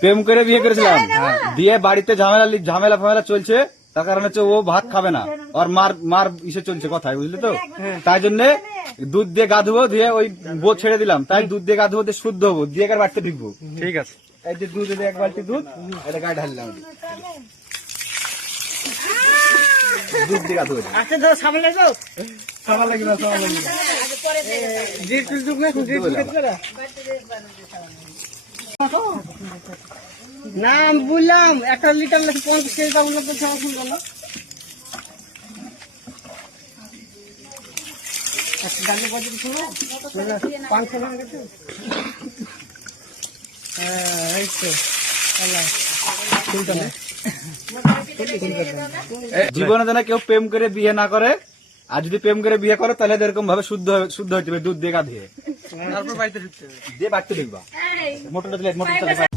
প্রেম করে বিয়ে করেছিলাম। দিয়ে বাড়িতে ঝামেলা ঝামেলা ফামেলা চলছে তার কারণ হচ্ছে ও ভাত খাবে না। আর মার মার ইসে চলছে কথায় বুঝলি তো? তাই জন্য দুধ দিয়ে গা ধুবো দিয়ে ওই বো ছেড়ে দিলাম। তাই দুধ দিয়ে গা ধুবো দিয়ে শুদ্ধ হব দিয়ে একবার বাড়িতে ঢুকবো। ঠিক আছে। এই যে দুধ এক বালতি দুধ এটা গায়ে ঢাললাম দুধ দিয়ে গা ধুবো আচ্ছা ধর সামাল লাগবে? না সামাল তুই দুধ না করে না আমি একটা লিটার পঞ্চাশ কেজি দাম শুনব না হ্যাঁ জীবনে যেন কেউ প্রেম করে বিয়ে না করে, আর যদি প্রেম করে বিয়ে করে, তাহলে এরকম ভাবে শুদ্ধ শুদ্ধ হইতে হবে, দুধ দিয়ে ধুয়ে। তারপর বাড়িতে ঢুকতে হবে। দিয়ে বাড়িতে ঢুকবা। মোটরটা দিলে মোটর চালাতে